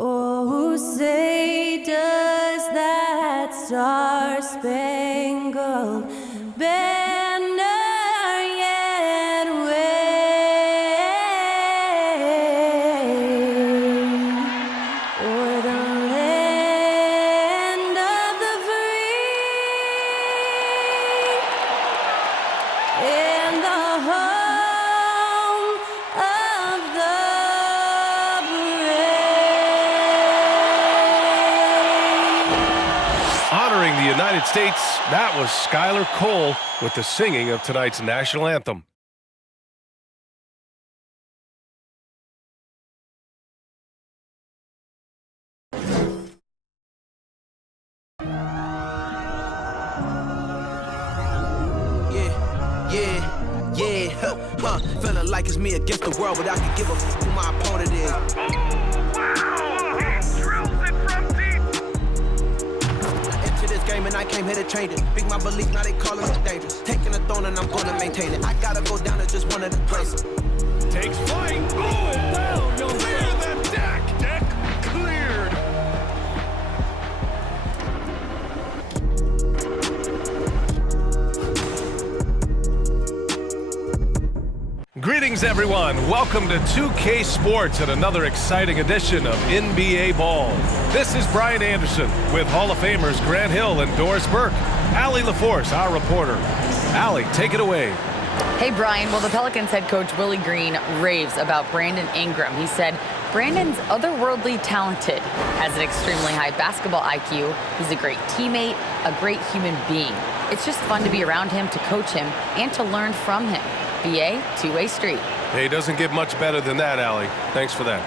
Oh, say does that star-spangled banner yet wave o'er the land of the free and the home of the Honoring the United States, that was Skylar Cole with the singing of tonight's national anthem. Feeling like it's me against the world, but I can give a f who my opponent is. Game and I came here to change it. Big my belief, now they calling it dangerous. Taking the throne and I'm gonna maintain it. I gotta go down as just one of the greatest. Takes flight. Oh, down. Clear the deck. Deck cleared. Greetings, everyone. Welcome to 2K Sports and another exciting edition of NBA Ball. This is Brian Anderson with Hall of Famers Grant Hill and Doris Burke. Allie LaForce, our reporter. Allie, take it away. Hey, Brian. Well, the Pelicans head coach Willie Green raves about Brandon Ingram. He said, Brandon's otherworldly talented, has an extremely high basketball IQ. He's a great teammate, a great human being. It's just fun to be around him, to coach him, and to learn from him. BA, two-way street. Hey, doesn't get much better than that, Allie. Thanks for that.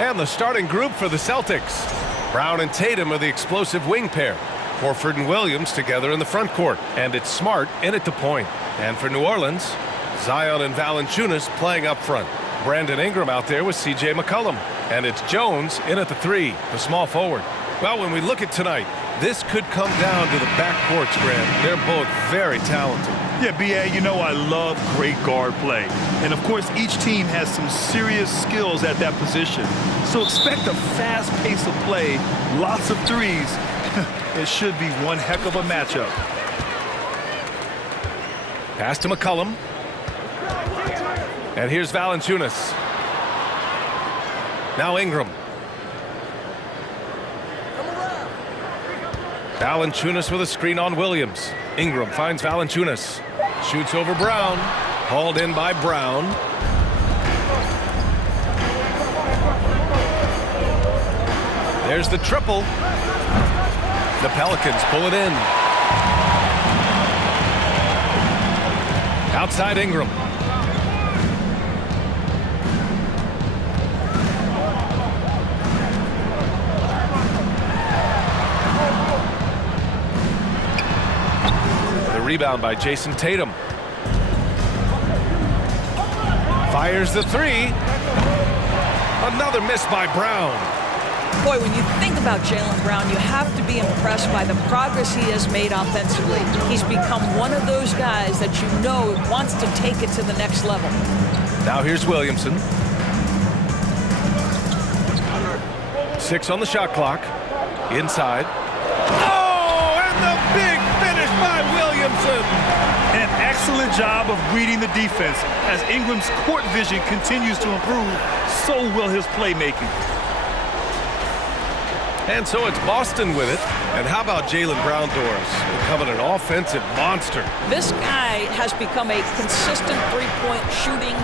And the starting group for the Celtics. Brown and Tatum are the explosive wing pair. Horford and Williams together in the front court. And it's Smart in at the point. And for New Orleans, Zion and Valanciunas playing up front. Brandon Ingram out there with C.J. McCollum. And it's Jones in at the three, the small forward. Well, when we look at tonight, this could come down to the backcourts, Grant. They're both very talented. Yeah, B.A., you know I love great guard play. And, of course, each team has some serious skills at that position. So expect a fast pace of play, lots of threes. It should be one heck of a matchup. Pass to McCollum. And here's Valanciunas. Now Ingram. Valanciunas with a screen on Williams. Ingram finds Valanciunas. Shoots over Brown. Hauled in by Brown. There's the triple. The Pelicans pull it in. Outside Ingram. Rebound by Jason Tatum. Fires the three. Another miss by Brown. Boy, when you think about Jaylen Brown, you have to be impressed by the progress he has made offensively. He's become one of those guys that you know wants to take it to the next level. Now here's Williamson. 6 on the shot clock. Inside. Oh, and the big finish by Williamson. An excellent job of reading the defense. As Ingram's court vision continues to improve, so will his playmaking. And so it's Boston with it. And how about Jaylen Brown, Doris, becoming an offensive monster? This guy has become a consistent three-point shooting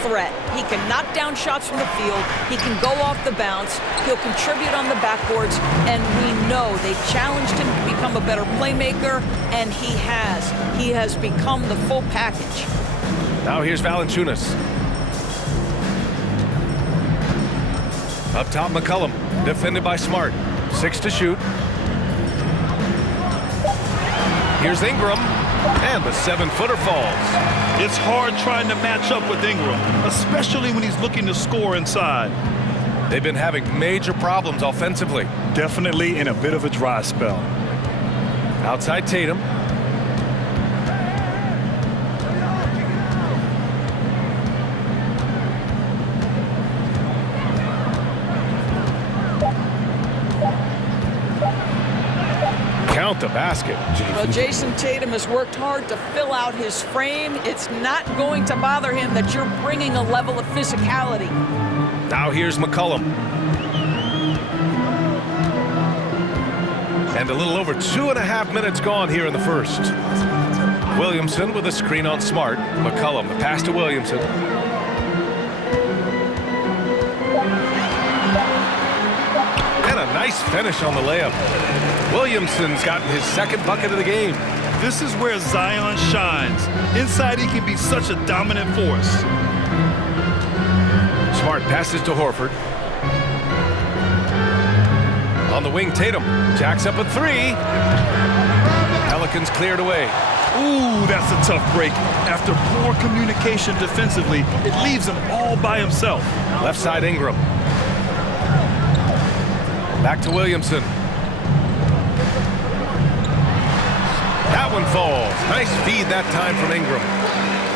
threat. He can knock down shots from the field. He can go off the bounce. He'll contribute on the backboards. And we know they've challenged him to become a better playmaker, and he has. He has become the full package. Now here's Valanciunas. Up top, McCollum, defended by Smart. 6 to shoot. Here's Ingram, and the 7-footer falls. It's hard trying to match up with Ingram, especially when he's looking to score inside. They've been having major problems offensively. Definitely in a bit of a dry spell. Outside Tatum. count the basket. Well, Jason Tatum has worked hard to fill out his frame. It's not going to bother him that you're bringing a level of physicality. Now here's McCollum. And a little over 2.5 minutes gone here in the first. Williamson with a screen on Smart. McCollum, the pass to Williamson. And a nice finish on the layup. Williamson's gotten his second bucket of the game. This is where Zion shines. Inside, he can be such a dominant force. Smart passes to Horford. On the wing, Tatum jacks up a three. Pelicans cleared away. Ooh, that's a tough break. After poor communication defensively, it leaves him all by himself. Left side, Ingram. Back to Williamson. That one falls. Nice feed that time from Ingram.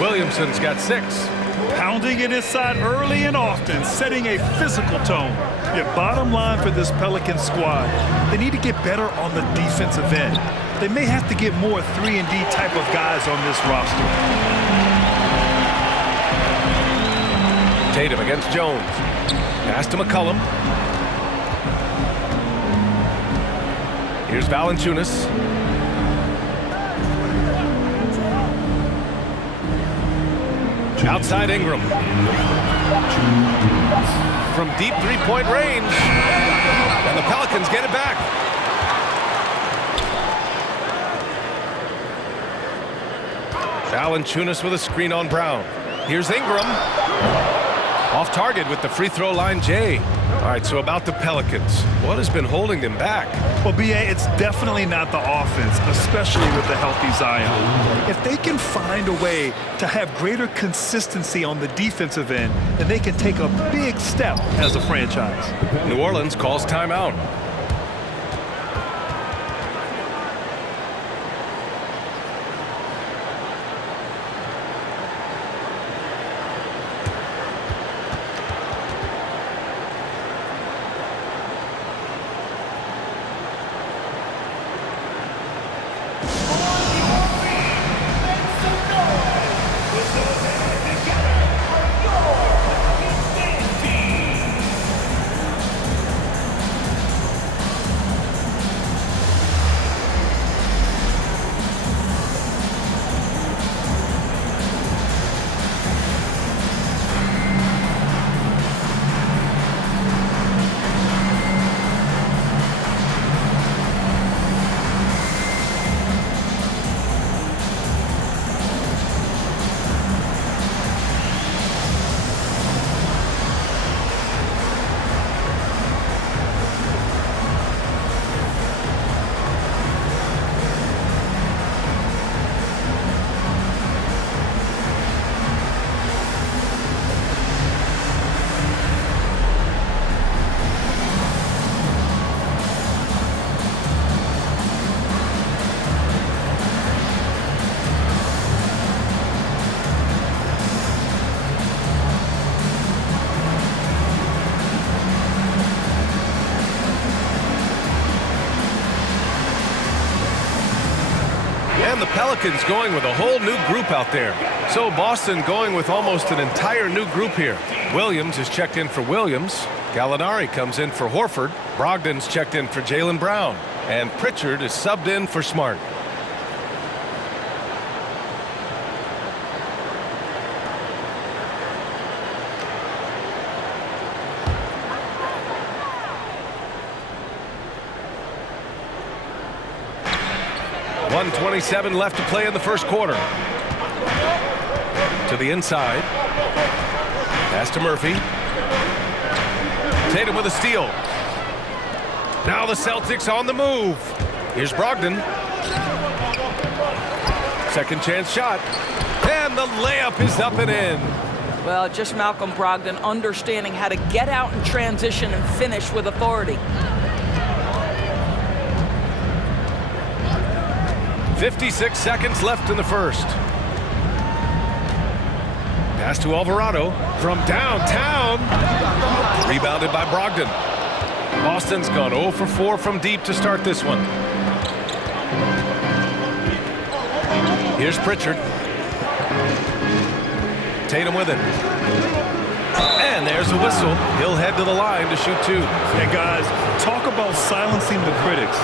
Williamson's got 6. Pounding it inside early and often, setting a physical tone. Yet bottom line for this Pelicans squad, they need to get better on the defensive end. They may have to get more 3-and-D type of guys on this roster. Tatum against Jones. Pass to McCollum. Here's Valanciunas. Outside Ingram. From deep three-point range. And the Pelicans get it back. Valanciunas with a screen on Brown. Here's Ingram. Off target with the free throw line, Jay. All right, so about the Pelicans. What has been holding them back? Well, B.A., it's definitely not the offense, especially with the healthy Zion. If they can find a way to have greater consistency on the defensive end, then they can take a big step as a franchise. New Orleans calls timeout. And the Pelicans going with a whole new group out there. So Boston going with almost an entire new group here. Williams is checked in for Williams. Gallinari comes in for Horford. Brogdon's checked in for Jaylen Brown. And Pritchard is subbed in for Smart. .127 left to play in the first quarter. To the inside. Pass to Murphy. Tatum with a steal. Now the Celtics on the move. Here's Brogdon. Second chance shot. And the layup is up and in. Well, just Malcolm Brogdon understanding how to get out in transition and finish with authority. 56 seconds left in the first. Pass to Alvarado from downtown. Rebounded by Brogdon. Boston's gone 0 for 4 from deep to start this one. Here's Pritchard. Tatum with it. And there's a whistle. He'll head to the line to shoot 2. And guys, talk about silencing the critics.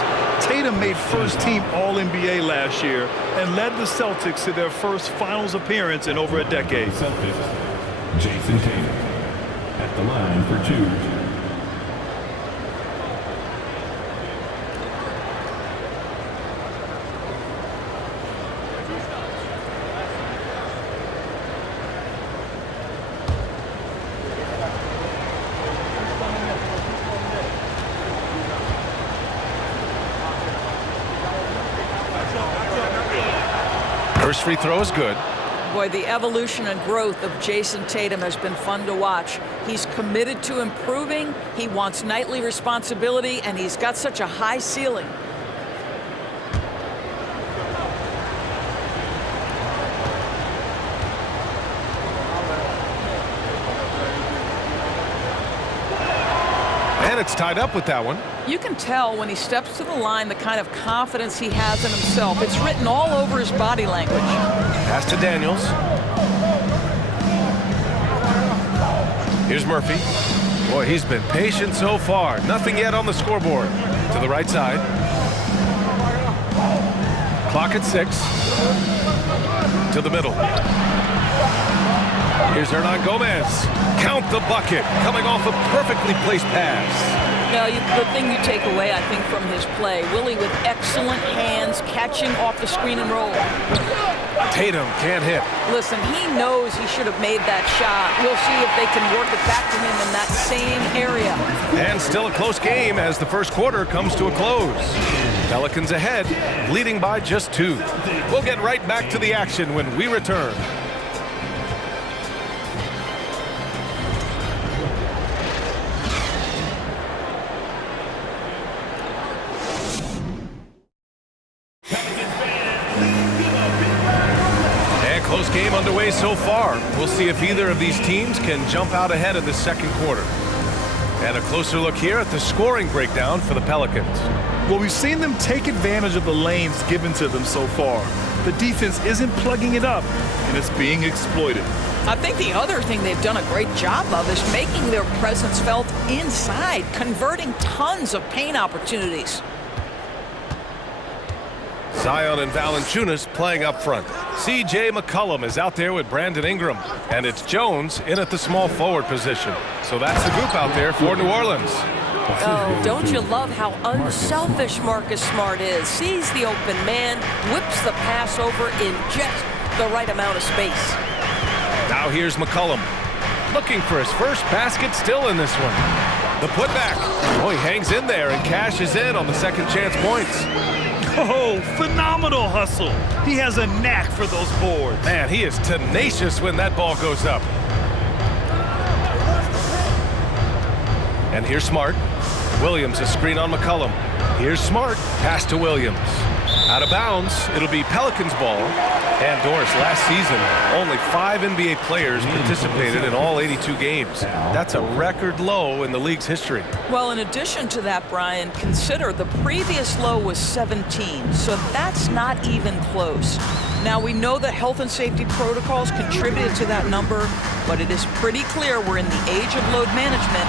Tatum made first-team All-NBA last year and led the Celtics to their first finals appearance in over a decade. Celtics, Jason Tatum at the line for 2. First free throw is good. Boy, the evolution and growth of Jason Tatum has been fun to watch. He's committed to improving. He wants nightly responsibility, and he's got such a high ceiling. And it's tied up with that one. You can tell when he steps to the line the kind of confidence he has in himself. It's written all over his body language. Pass to Daniels. Here's Murphy. Boy, he's been patient so far. Nothing yet on the scoreboard. To the right side. Clock at 6. To the middle. Here's Hernan Gomez. Count the bucket. Coming off a perfectly placed pass. Now, the thing you take away, I think, from his play, Willie with excellent hands, catching off the screen and roll. Tatum can't hit. Listen, he knows he should have made that shot. We'll see if they can work it back to him in that same area. And still a close game as the first quarter comes to a close. Pelicans ahead, leading by just 2. We'll get right back to the action when we return. Close game underway so far. We'll see if either of these teams can jump out ahead in the second quarter. And a closer look here at the scoring breakdown for the Pelicans. Well, we've seen them take advantage of the lanes given to them so far. The defense isn't plugging it up, and it's being exploited. I think the other thing they've done a great job of is making their presence felt inside, converting tons of paint opportunities. Zion and Valanciunas playing up front. C.J. McCollum is out there with Brandon Ingram. And it's Jones in at the small forward position. So that's the group out there for New Orleans. Oh, don't you love how unselfish Marcus Smart is? Sees the open man, whips the pass over in just the right amount of space. Now here's McCollum. Looking for his first basket still in this one. The putback. Oh, he hangs in there and cashes in on the second chance points. Oh, phenomenal hustle. He has a knack for those boards. Man, he is tenacious when that ball goes up. And here's Smart. Williams a screen on McCollum. Here's Smart. Pass to Williams. Out of bounds. It'll be Pelicans ball. And Doris, last season, only 5 NBA players participated in all 82 games. That's a record low in the league's history. Well, in addition to that, Brian, consider the previous low was 17, so that's not even close. Now, we know that health and safety protocols contributed to that number, but it is pretty clear we're in the age of load management.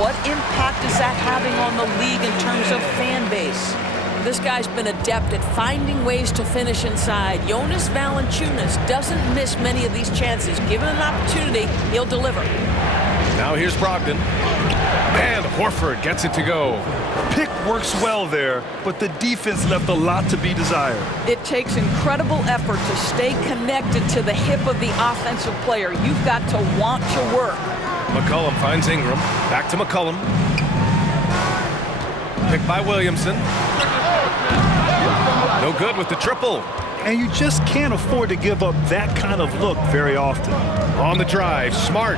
What impact is that having on the league in terms of fan base? This guy's been adept at finding ways to finish inside. Jonas Valanciunas doesn't miss many of these chances. Given an opportunity, he'll deliver. Now here's Brogdon. And Horford gets it to go. Pick works well there, but the defense left a lot to be desired. It takes incredible effort to stay connected to the hip of the offensive player. You've got to want to work. McCollum finds Ingram. Back to McCollum. Picked by Williamson. No good with the triple. And you just can't afford to give up that kind of look very often. On the drive, Smart.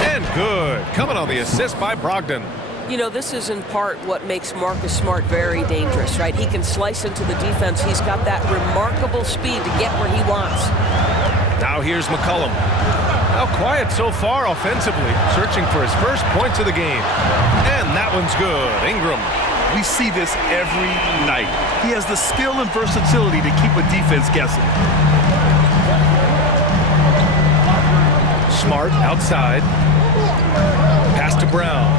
And good. Coming on the assist by Brogdon. You know, this is in part what makes Marcus Smart very dangerous, right? He can slice into the defense. He's got that remarkable speed to get where he wants. Now here's McCollum. Now quiet so far offensively, searching for his first points of the game. And that one's good. Ingram. We see this every night. He has the skill and versatility to keep a defense guessing. Smart outside. Pass to Brown.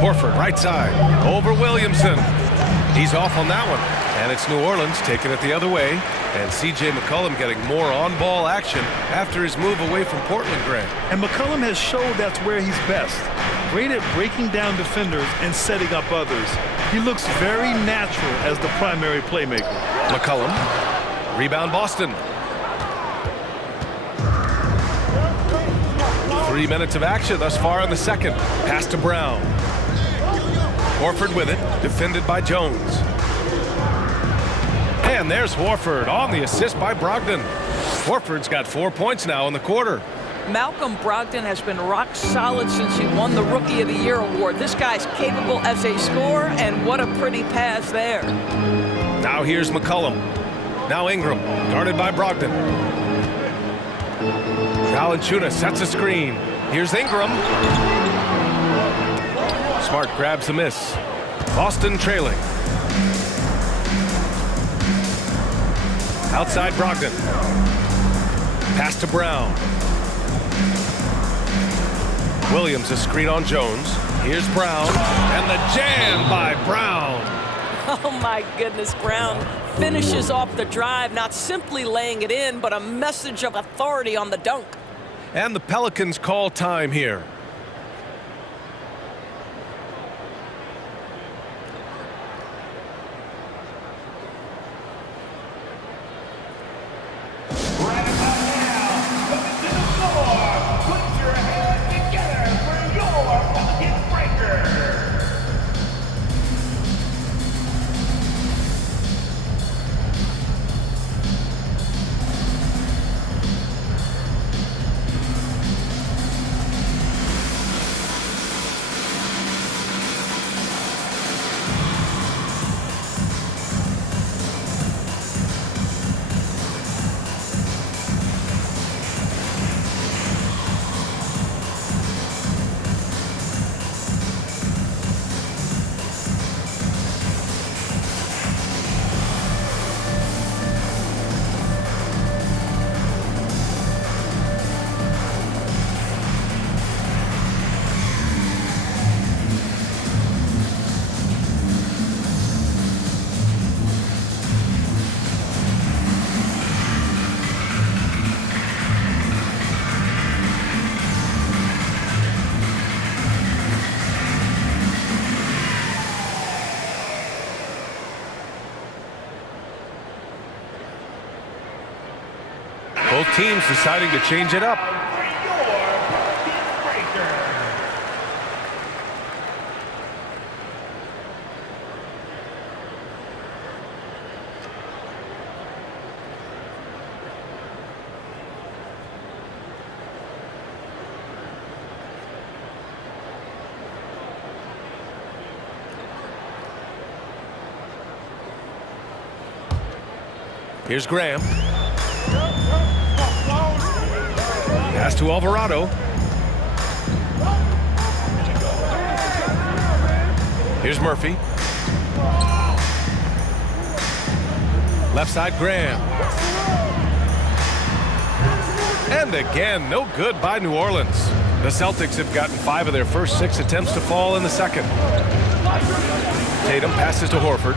Horford right side. Over Williamson. He's off on that one. And it's New Orleans taking it the other way. And C.J. McCollum getting more on-ball action after his move away from Portland, Grant. And McCollum has showed that's where he's best. Great at breaking down defenders and setting up others. He looks very natural as the primary playmaker. McCollum. Rebound Boston. 3 minutes of action thus far in the second. Pass to Brown. Horford with it. Defended by Jones. And there's Horford on the assist by Brogdon. Horford's got 4 points now in the quarter. Malcolm Brogdon has been rock solid since he won the Rookie of the Year award. This guy's capable as a scorer, and what a pretty pass there. Now here's McCollum. Now Ingram, guarded by Brogdon. Valanciunas sets a screen. Here's Ingram. Smart grabs the miss. Boston trailing. Outside Brogdon. Pass to Brown. Williams a screen on Jones. Here's Brown. And the jam by Brown. Oh my goodness, Brown finishes off the drive, not simply laying it in, but a message of authority on the dunk. And the Pelicans call time here. Both teams deciding to change it up. Here's Graham. Pass to Alvarado. Here's Murphy. Left side Graham. And again, no good by New Orleans. The Celtics have gotten 5 of their first 6 attempts to fall in the second. Tatum passes to Horford.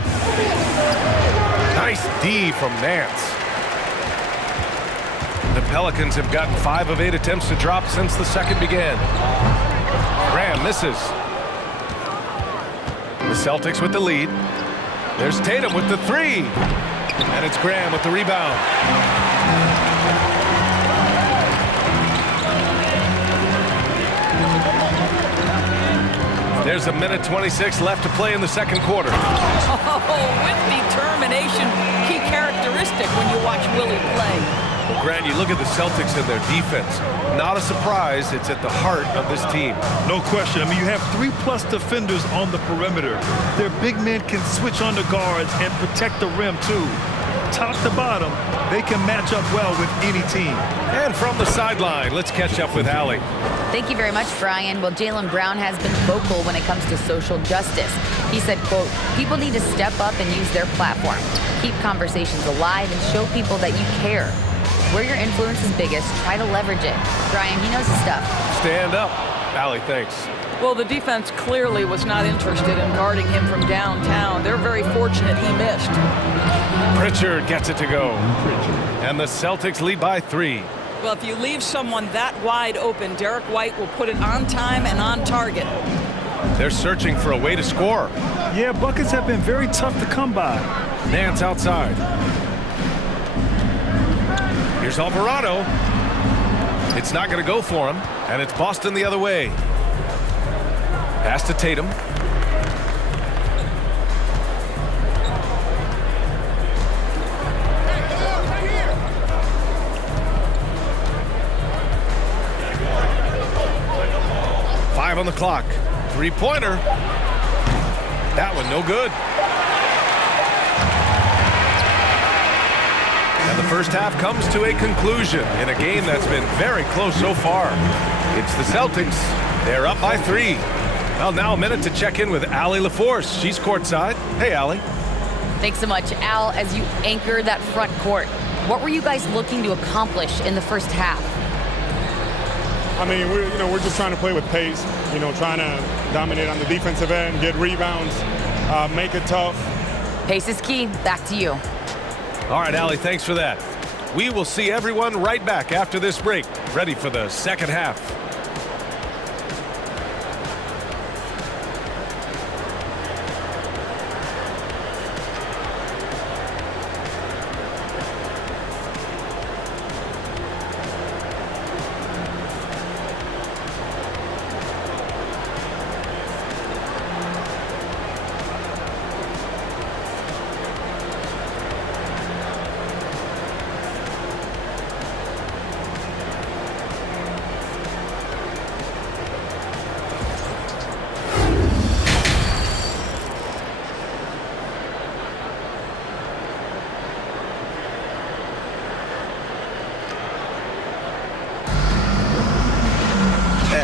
Nice D from Nance. The Pelicans have gotten 5 of 8 attempts to drop since the second began. Graham misses. The Celtics with the lead. There's Tatum with the 3. And it's Graham with the rebound. There's a minute 26 left to play in the second quarter. Oh, with determination, key characteristic when you watch Willie play. Well, Grant, you look at the Celtics and their defense. Not a surprise, it's at the heart of this team. No question. I mean, you have 3+ defenders on the perimeter. Their big men can switch on the guards and protect the rim, too. top to bottom, they can match up well with any team. And from the sideline, let's catch up with Allie. Thank you very much, Brian. Well, Jaylen Brown has been vocal when it comes to social justice. He said, quote, people need to step up and use their platform. Keep conversations alive and show people that you care. Where your influence is biggest, try to leverage it. Brian, he knows his stuff. Stand up. Allie, thanks. Well, the defense clearly was not interested in guarding him from downtown. They're very fortunate he missed. Pritchard gets it to go. And the Celtics lead by 3. Well, if you leave someone that wide open, Derek White will put it on time and on target. They're searching for a way to score. Yeah, buckets have been very tough to come by. Nance outside. Here's Alvarado. It's not going to go for him, and it's Boston the other way. Pass to Tatum. Five on the clock. Three-pointer. That one no good. And the first half comes to a conclusion in a game that's been very close so far. It's the Celtics. They're up by 3. Well, now a minute to check in with Allie LaForce. She's courtside. Hey, Allie. Thanks so much, Al. As you anchor that front court, what were you guys looking to accomplish in the first half? I mean, we're just trying to play with pace, trying to dominate on the defensive end, get rebounds, make it tough. Pace is key. Back to you. All right, Allie, thanks for that. We will see everyone right back after this break, ready for the second half.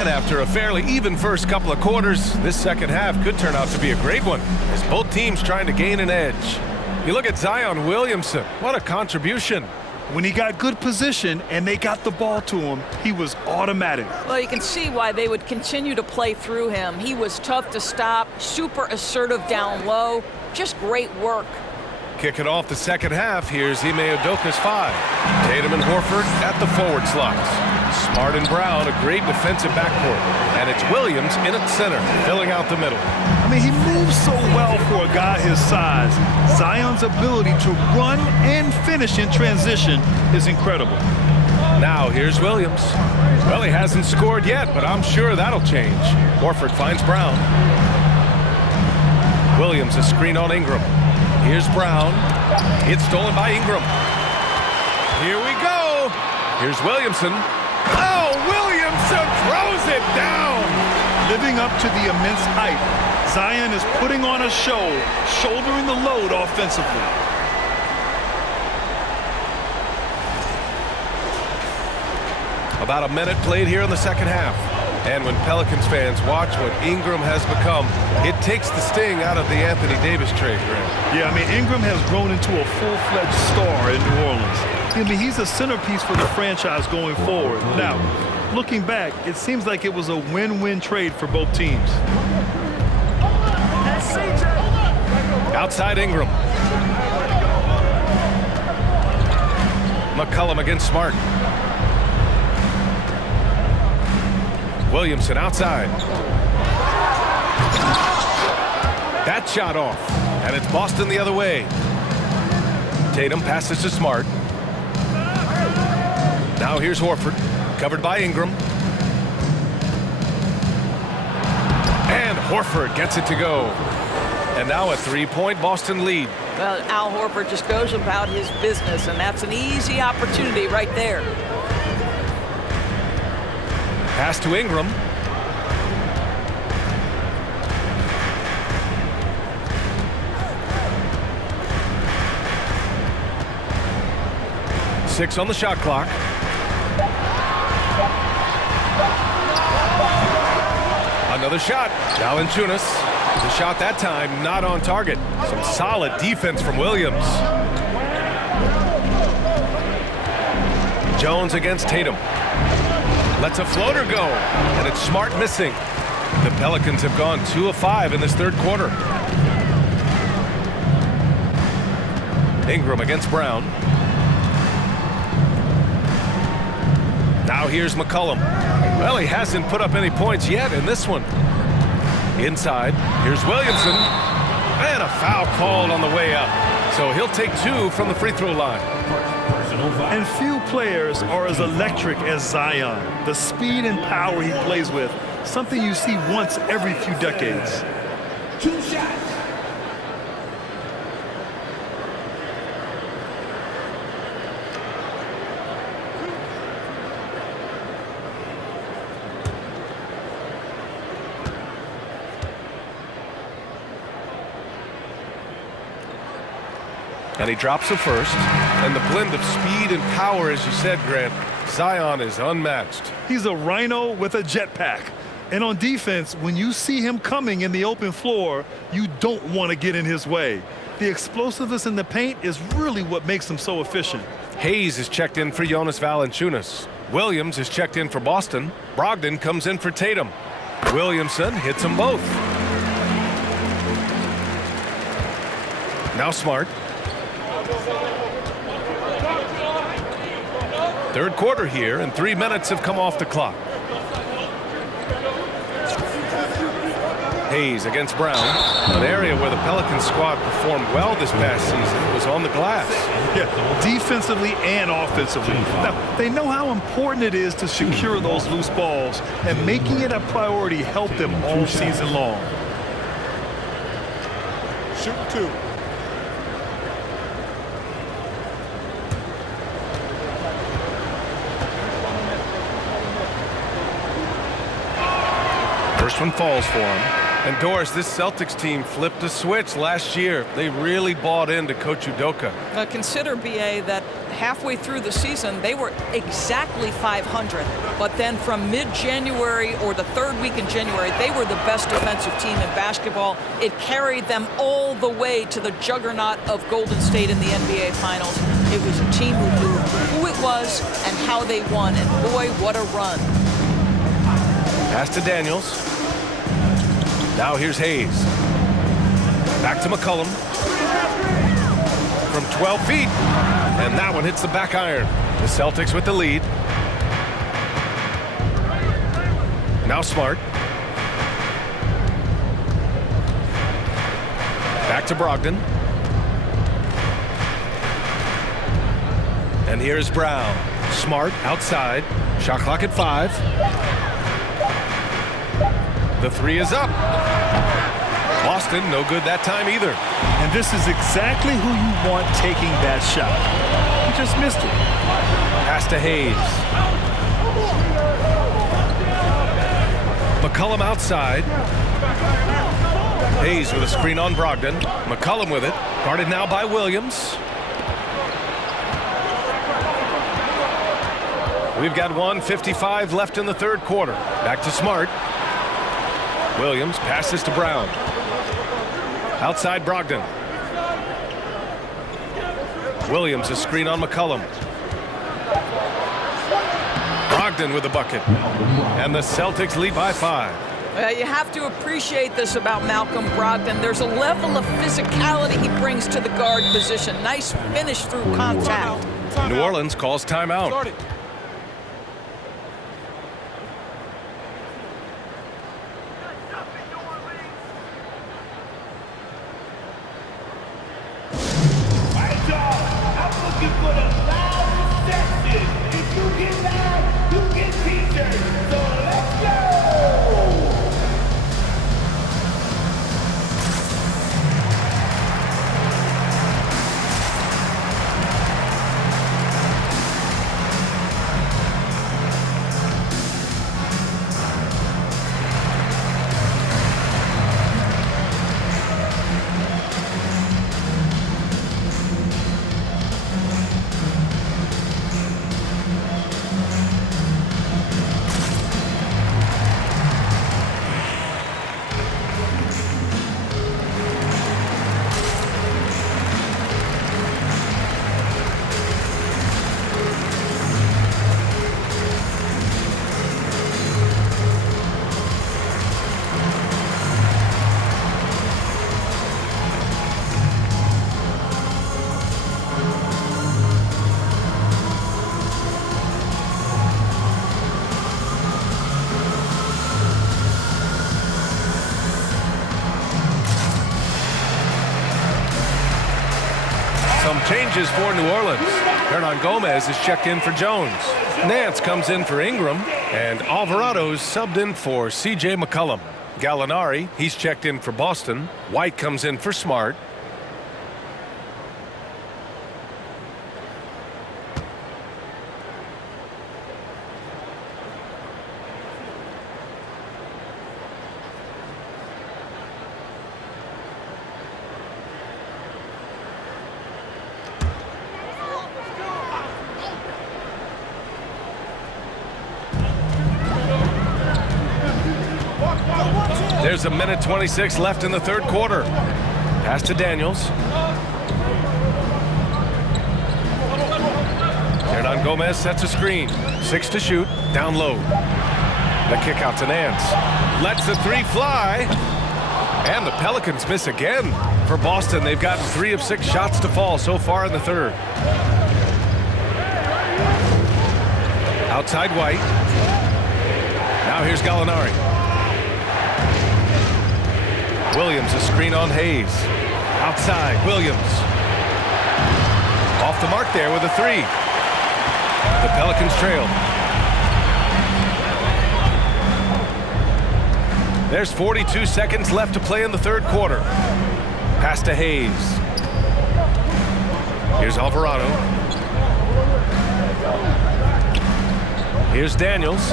After a fairly even first couple of quarters, this second half could turn out to be a great one as both teams trying to gain an edge. You look at Zion Williamson. What a contribution. When he got good position and they got the ball to him, he was automatic. Well, you can see why they would continue to play through him. He was tough to stop, super assertive down low. Just great work. Kicking off the second half, here's Ime Udoka's 5. Tatum and Horford at the forward slots. Smart and Brown, a great defensive backcourt. And it's Williams in at center, filling out the middle. I mean, he moves so well for a guy his size. Zion's ability to run and finish in transition is incredible. Now here's Williams. Well, he hasn't scored yet, but I'm sure that'll change. Horford finds Brown. Williams a screen on Ingram. Here's Brown. It's stolen by Ingram. Here we go. Here's Williamson. Oh, Williamson throws it down. Living up to the immense hype, Zion is putting on a show, shouldering the load offensively. About a minute played here in the second half. And when Pelicans fans watch what Ingram has become, it takes the sting out of the Anthony Davis trade, Grant. Yeah, I mean, Ingram has grown into a full-fledged star in New Orleans. I mean, he's a centerpiece for the franchise going forward. Now, looking back, it seems like it was a win-win trade for both teams. Outside Ingram. McCollum against Smart. Williamson outside. That shot off, and it's Boston the other way. Tatum passes to Smart. Now here's Horford, covered by Ingram. And Horford gets it to go. And now a three-point Boston lead. Well, Al Horford just goes about his business, and that's an easy opportunity right there. Pass to Ingram. 6 on the shot clock. Another shot. Valanciunas. The shot that time not on target. Some solid defense from Williams. Jones against Tatum. Lets a floater go, and it's Smart missing. The Pelicans have gone 2 of 5 in this third quarter. Ingram against Brown. Now here's McCollum. Well, he hasn't put up any points yet in this one. Inside, here's Williamson. And a foul called on the way up. So he'll take 2 from the free throw line. And few players are as electric as Zion. The speed and power he plays with, something you see once every few decades. 2 shots. And he drops the first. And the blend of speed and power, as you said, Grant, Zion is unmatched. He's a rhino with a jetpack. And on defense, when you see him coming in the open floor, you don't want to get in his way. The explosiveness in the paint is really what makes him so efficient. Hayes is checked in for Jonas Valanciunas. Williams is checked in for Boston. Brogdon comes in for Tatum. Williamson hits them both. Now Smart. Third quarter here, and 3 minutes have come off the clock. Hayes against Brown. An area where the Pelicans squad performed well this past season was on the glass. Yeah, defensively and offensively. Now, they know how important it is to secure those loose balls, and making it a priority helped them all season long. Shoot 2. First one falls for him. And Doris, this Celtics team flipped a switch last year. They really bought into Coach Udoka. Consider, BA, that halfway through the season, they were exactly 500. But then from mid-January or the third week in January, they were the best defensive team in basketball. It carried them all the way to the juggernaut of Golden State in the NBA Finals. It was a team who knew who it was and how they won. And boy, what a run. Pass to Daniels. Now here's Hayes. Back to McCollum. From 12 feet. And that one hits the back iron. The Celtics with the lead. Now Smart. Back to Brogdon. And here's Brown. Smart outside. Shot clock at 5. The 3 is up. Boston, no good that time either. And this is exactly who you want taking that shot. He just missed it. Pass to Hayes. McCollum outside. Hayes with a screen on Brogdon. McCollum with it. Guarded now by Williams. We've got 1:55 left in the third quarter. Back to Smart. Williams passes to Brown. Outside Brogdon. Williams a screen on McCollum. Brogdon with the bucket. And the Celtics lead by 5. You have to appreciate this about Malcolm Brogdon. There's a level of physicality he brings to the guard position. Nice finish through contact. New Orleans calls timeout. Changes for New Orleans. Hernan Gomez is checked in for Jones. Nance comes in for Ingram, and Alvarado's subbed in for C.J. McCollum. Gallinari, he's checked in for Boston. White comes in for Smart. There's a minute 26 left in the third quarter. Pass to Daniels. Hernan Gomez sets a screen. 6 to shoot. Down low. The kick out to Nance. Lets the three fly. And the Pelicans miss again. For Boston, they've gotten 3 of 6 shots to fall so far in the third. Outside White. Now here's Gallinari. Williams, a screen on Hayes. Outside, Williams. Off the mark there with a 3. The Pelicans trail. There's 42 seconds left to play in the third quarter. Pass to Hayes. Here's Alvarado. Here's Daniels.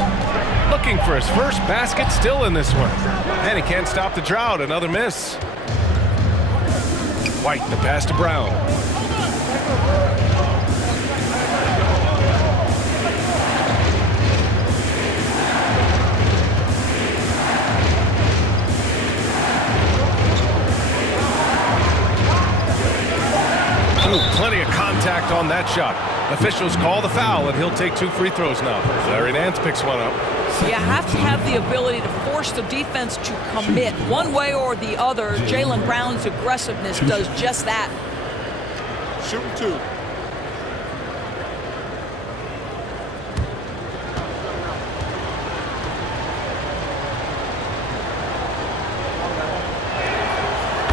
Looking for his first basket still in this one. And he can't stop the drought. Another miss. White, the pass to Brown. Ooh, plenty of contact on that shot. Officials call the foul, and he'll take 2 free throws now. Larry Nance picks one up. You have to have the ability to force the defense to commit one way or the other. Jaylen Brown's aggressiveness does just that. Shoot 2.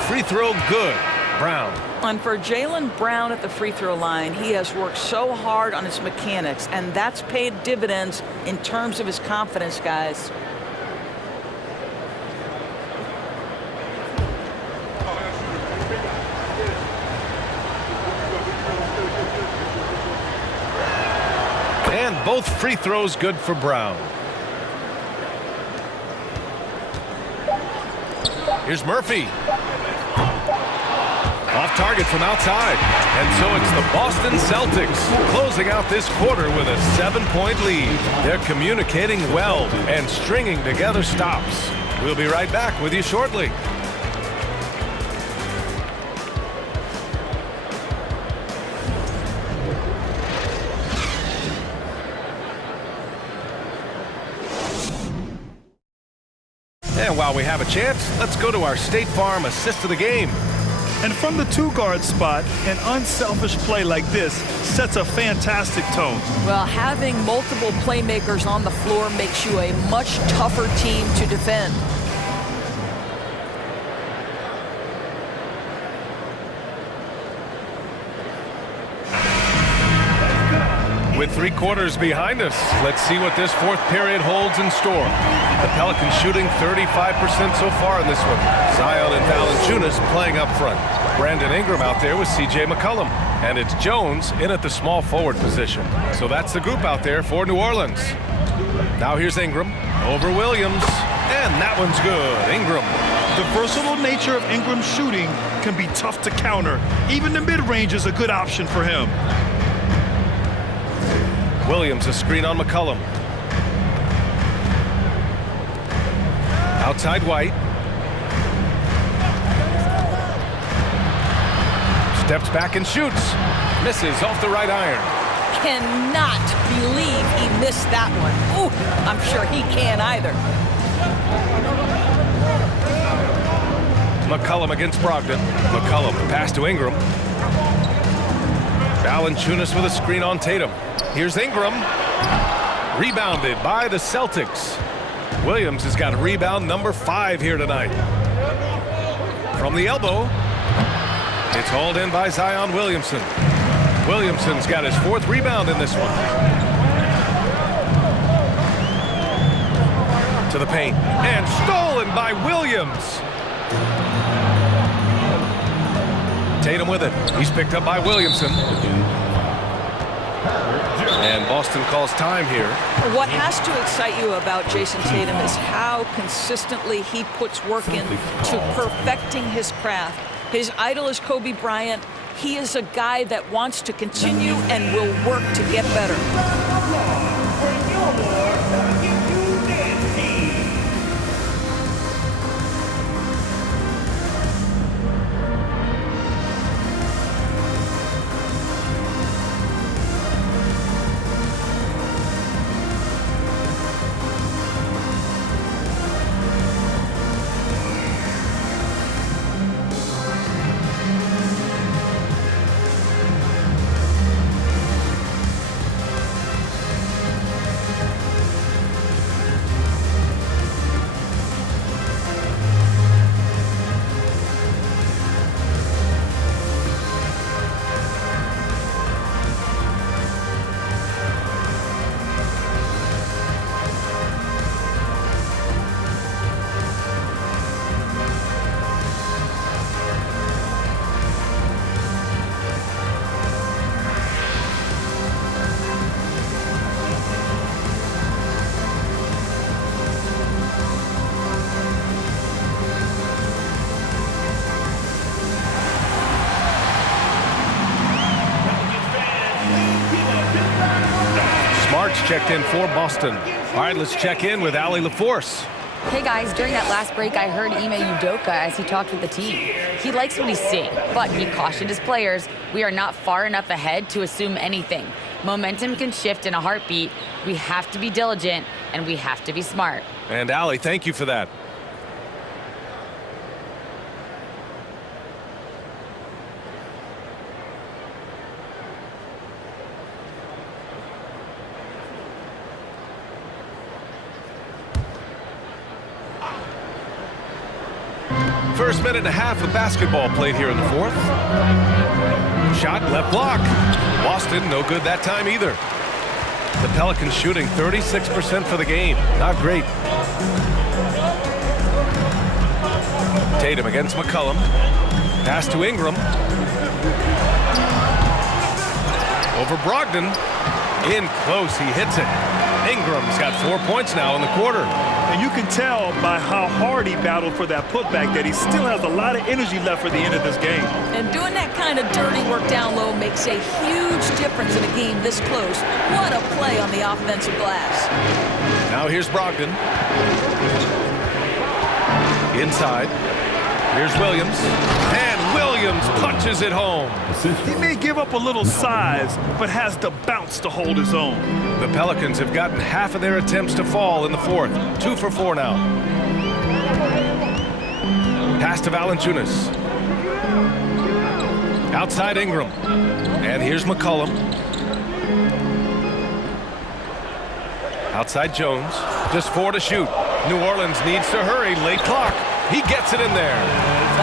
Free throw good. Brown. And for Jaylen Brown at the free throw line, he has worked so hard on his mechanics, and that's paid dividends in terms of his confidence, guys. And both free throws good for Brown. Here's Murphy. Off target from outside. And so it's the Boston Celtics closing out this quarter with a 7-point lead. They're communicating well and stringing together stops. We'll be right back with you shortly. And while we have a chance, let's go to our State Farm assist of the game. And from the 2-guard spot, an unselfish play like this sets a fantastic tone. Well, having multiple playmakers on the floor makes you a much tougher team to defend. With 3 quarters behind us, let's see what this fourth period holds in store. The Pelicans shooting 35% so far in this one. Zion and Valanciunas playing up front. Brandon Ingram out there with C.J. McCollum. And it's Jones in at the small forward position. So that's the group out there for New Orleans. Now here's Ingram over Williams. And that one's good. Ingram. The versatile nature of Ingram's shooting can be tough to counter. Even the mid-range is a good option for him. Williams, a screen on McCollum. Outside White. Steps back and shoots. Misses off the right iron. Cannot believe he missed that one. Ooh, I'm sure he can't either. McCollum against Brogdon. McCollum, pass to Ingram. Valanciunas with a screen on Tatum. Here's Ingram. Rebounded by the Celtics. Williams has got rebound number 5 here tonight. From the elbow, It's hauled in by Zion Williamson. Williamson's got his 4th rebound in this one. To the paint. And stolen by Williams. Tatum with it. He's picked up by Williamson. And Boston calls time here. What has to excite you about Jason Tatum is how consistently he puts work into perfecting his craft. His idol is Kobe Bryant. He is a guy that wants to continue and will work to get better. Checked in for Boston. All right, let's check in with Allie LaForce. Hey guys, during that last break, I heard Ime Udoka as he talked with the team. He likes what he's seeing, but he cautioned his players, we are not far enough ahead to assume anything. Momentum can shift in a heartbeat. We have to be diligent, and we have to be smart. And Allie, thank you for that. First minute and a half of basketball played here in the 4th. Shot left block. Boston no good that time either. The Pelicans shooting 36% for the game. Not great. Tatum against McCollum. Pass to Ingram. Over Brogdon. In close, he hits it. Ingram's got 4 points now in the quarter. And you can tell by how hard he battled for that putback that he still has a lot of energy left for the end of this game. And doing that kind of dirty work down low makes a huge difference in a game this close. What a play on the offensive glass. Now here's Brogdon. Inside. Here's Williams. And Williams punches it home. He may give up a little size, but has the bounce to hold his own. The Pelicans have gotten half of their attempts to fall in the 4th. 2 for 4 now. Pass to Valanciunas. Outside Ingram. And here's McCollum. Outside Jones. Just 4 to shoot. New Orleans needs to hurry. Late clock. He gets it in there.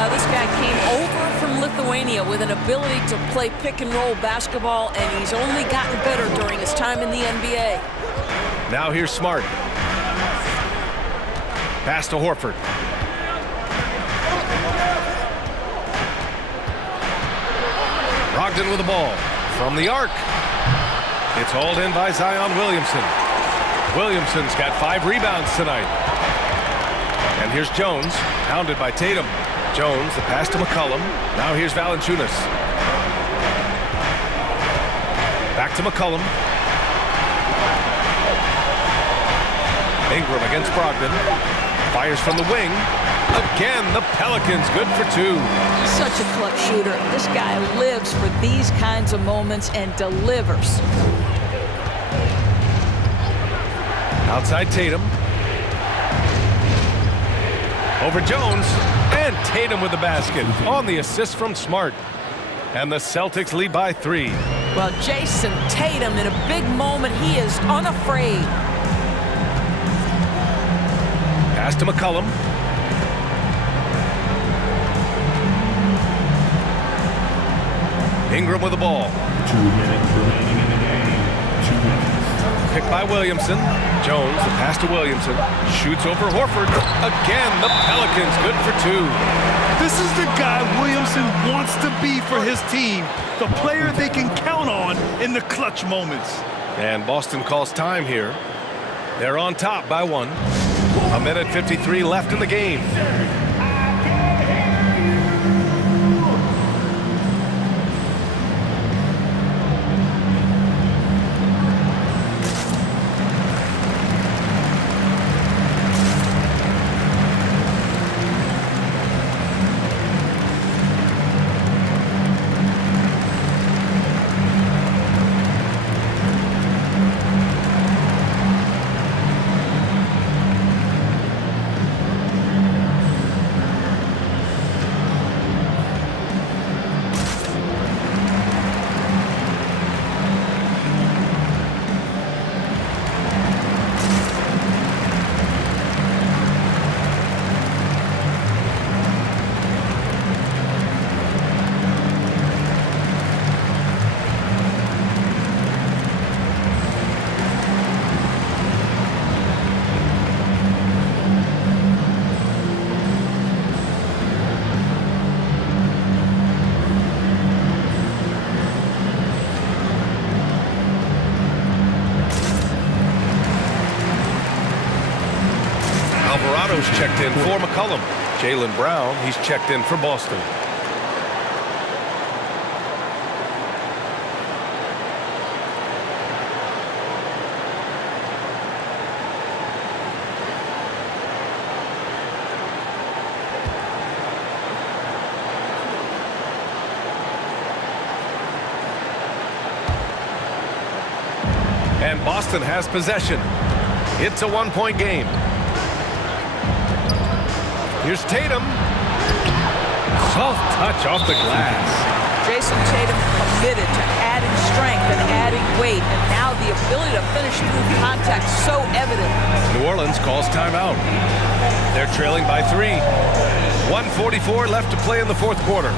This guy came over from Lithuania with an ability to play pick-and-roll basketball, and he's only gotten better during his time in the NBA. Now here's Smart. Pass to Horford. Brogdon with the ball. From the arc. It's hauled in by Zion Williamson. Williamson's got 5 rebounds tonight. And here's Jones, hounded by Tatum. Jones, the pass to McCollum. Now here's Valanciunas. Back to McCollum. Ingram against Brogdon. Fires from the wing. Again, the Pelicans good for 2. Such a clutch shooter. This guy lives for these kinds of moments and delivers. Outside Tatum. Over Jones. And Tatum with the basket on the assist from Smart. And the Celtics lead by 3. Well, Jason Tatum, in a big moment, he is unafraid. Pass to McCollum. Ingram with the ball. 2 minutes remaining in the game. 2 minutes. Picked by Williamson. Jones, the pass to Williamson. Shoots over Horford. Again, the Pelicans good for 2. This is the guy Williamson wants to be for his team. The player they can count on in the clutch moments. And Boston calls time here. They're on top by 1. 1:53 left in the game. Alvarado's checked in for McCollum. Jaylen Brown, he's checked in for Boston. And Boston has possession. It's a 1-point game. Here's Tatum. Soft touch off the glass. Jason Tatum committed to adding strength and adding weight, and now the ability to finish through contact so evident. New Orleans calls timeout. They're trailing by 3. 1:44 left to play in the fourth quarter.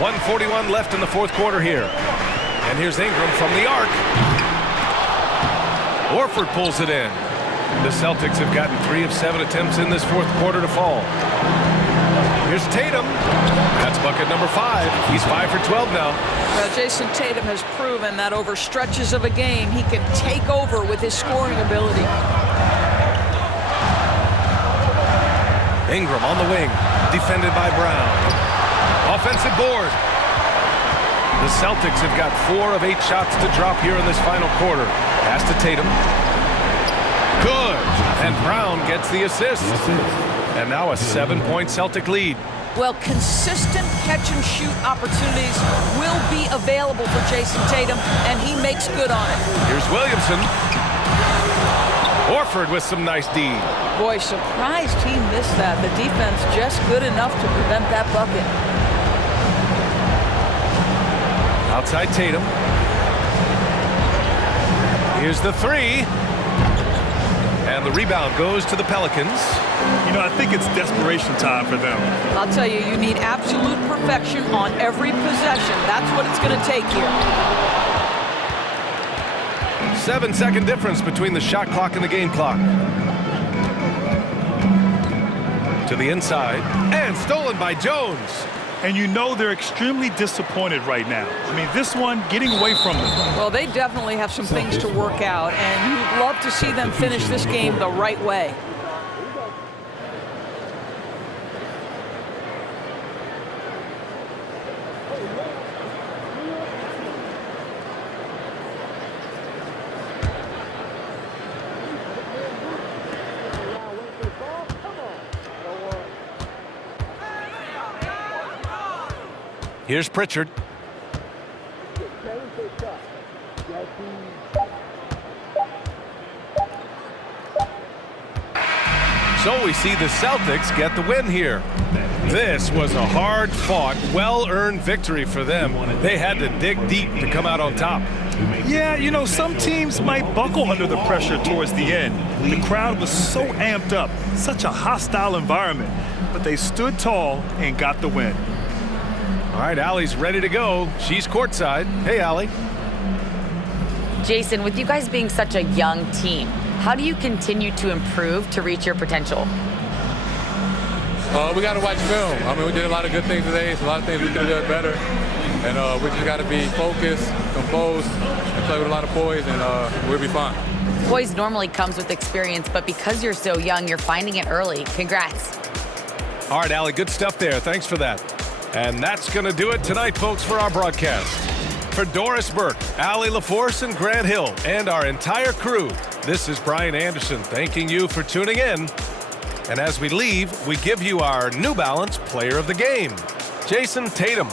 .141 left in the fourth quarter here. And here's Ingram from the arc. Horford pulls it in. The Celtics have gotten 3 of 7 attempts in this fourth quarter to fall. Here's Tatum. That's bucket number 5. He's 5 for 12 now. Well, Jason Tatum has proven that over stretches of a game, he can take over with his scoring ability. Ingram on the wing, defended by Brown. Offensive board. The Celtics have got 4 of 8 shots to drop here in this final quarter. Pass to Tatum. Good. And Brown gets the assist. And now a 7-point Celtic lead. Well, consistent catch-and-shoot opportunities will be available for Jason Tatum, and he makes good on it. Here's Williamson. Horford with some nice D. Boy, surprised he missed that. The defense just good enough to prevent that bucket. Outside Tatum. Here's the three. And the rebound goes to the Pelicans. You know, I think it's desperation time for them. I'll tell you, you need absolute perfection on every possession. That's what it's going to take here. 7-second difference between the shot clock and the game clock. To the inside. And stolen by Jones. And you know they're extremely disappointed right now. I mean, this one getting away from them. Well, they definitely have some things to work out, and you'd love to see them finish this game the right way. Here's Pritchard. So we see the Celtics get the win here. This was a hard-fought, well-earned victory for them. They had to dig deep to come out on top. Yeah, you know, some teams might buckle under the pressure towards the end. The crowd was so amped up, such a hostile environment. But they stood tall and got the win. All right, Allie's ready to go. She's courtside. Hey, Allie. Jason, with you guys being such a young team, how do you continue to improve to reach your potential? We got to watch film. I mean, we did a lot of good things today. So a lot of things we could have done better. And we just got to be focused, composed, and play with a lot of poise, and we'll be fine. Poise normally comes with experience, but because you're so young, you're finding it early. Congrats. All right, Allie, good stuff there. Thanks for that. And that's going to do it tonight, folks, for our broadcast. For Doris Burke, Allie LaForce, and Grant Hill, and our entire crew, this is Brian Anderson thanking you for tuning in. And as we leave, we give you our New Balance Player of the Game, Jason Tatum.